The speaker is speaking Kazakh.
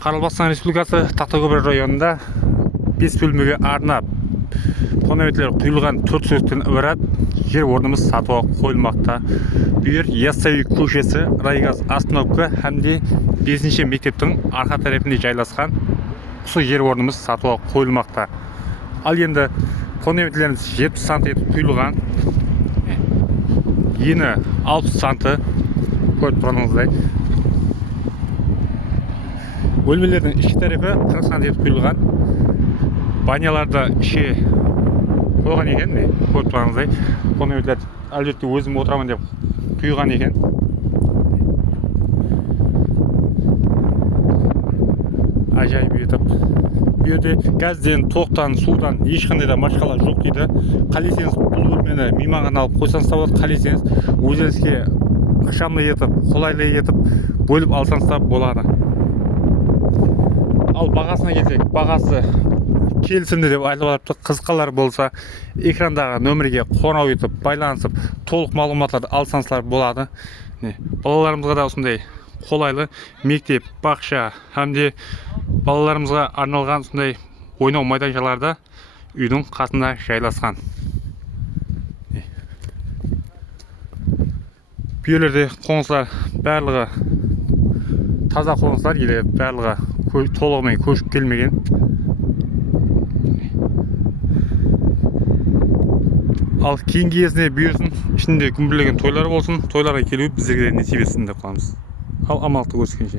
Қарабастан Республикасы Тақтакөпір районында 5 бөлмеге арнап фундаменттері құйылған 4 сөзіктен ібарат жер орнымыз сатуға қойылмақта. Бүйір Яссауи көшесі, Райгаз остановка һәмде 5-ші мектептің арқа тарапында жайласқан осы жер орнымыз сатуға қойылмақта. Ал енді фундаментлеріміз 70 см құйылған, ені 60 см көріп тұрғаныңыздай. Бөлмелердің ішкі тарапы 40 см құйылған. Баняларда іші қойған екен, көріп тұрғаныңыздай. Фундаменттер әлбетте өзім отырамын деп құйған екен. Ажайып етіп. Bu yerде газден, тоқтан, судан ешқандай да машқала жоқ дейді. Қалесеңіз бұл бөлмені мейманға алып қойсаңыз да болады. Қалесеңіз өзіңізге ықшамды етіп, қолайлы етіп бөліп алсаңыз да болады. Ал бағасына келсек, бағасы келісімді деп айтылыпты. Қызыққандар болса, экрандағы нөмірге қоңырау етіп, байланысып, толық мағлұматтарды алсаңыздар болады. Балаларымызға да осындай қолайлы мектеп, бақша һәмде балаларымызға арналған сондай ойнау майданшаларда үйдің қасында жайласқан. Bu yerlerde қоңыздар барлығы таза қоңыздар, еле барлығы толығымен көшіп келмеген. Ал кейінгі кезінде бұйырсын, ішінде күмбірлеген тойлар болсын, тойларға келу біздерге несіп етсін деп қаламыз. Ал амандықты көріскенше.